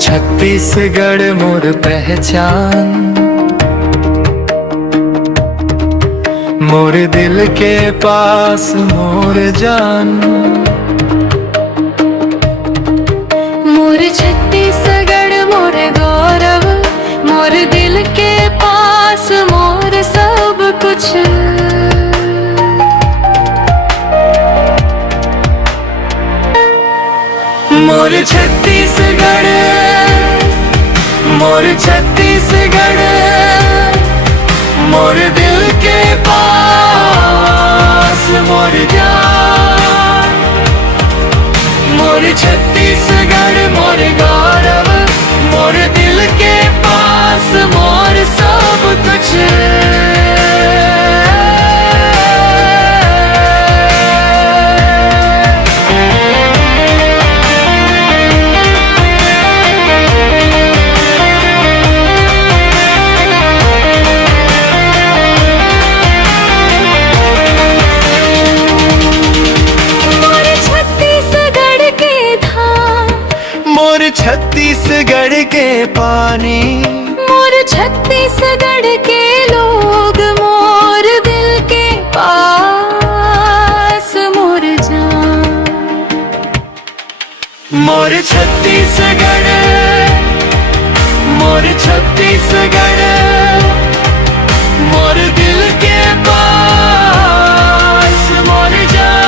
छत्तीसगढ़ मोर पहचान, मोर दिल के पास मोर जान। मोर छत्तीसगढ़ मोर गौरव, मोर दिल के पास मोर सब कुछ। मोर छत्तीसगढ़, मोर छत्तीसगढ़, मोर दिल के पास मोर जान। मोर छत्तीसगढ़ मोर गौरव, मोर दिल के पास मोर सब कुछ। छत्तीसगढ़ के पानी, मोर छत्तीसगढ़ के लोग, मोर दिल के पास मोर जान। मोर छत्तीसगढ़, मोर छत्तीसगढ़, मोर दिल के पास मोर जान।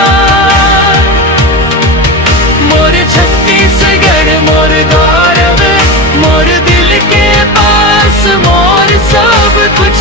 मोर छत्तीसगढ़ मोर गौरव, मोर दिल के पास मोर सब कुछ।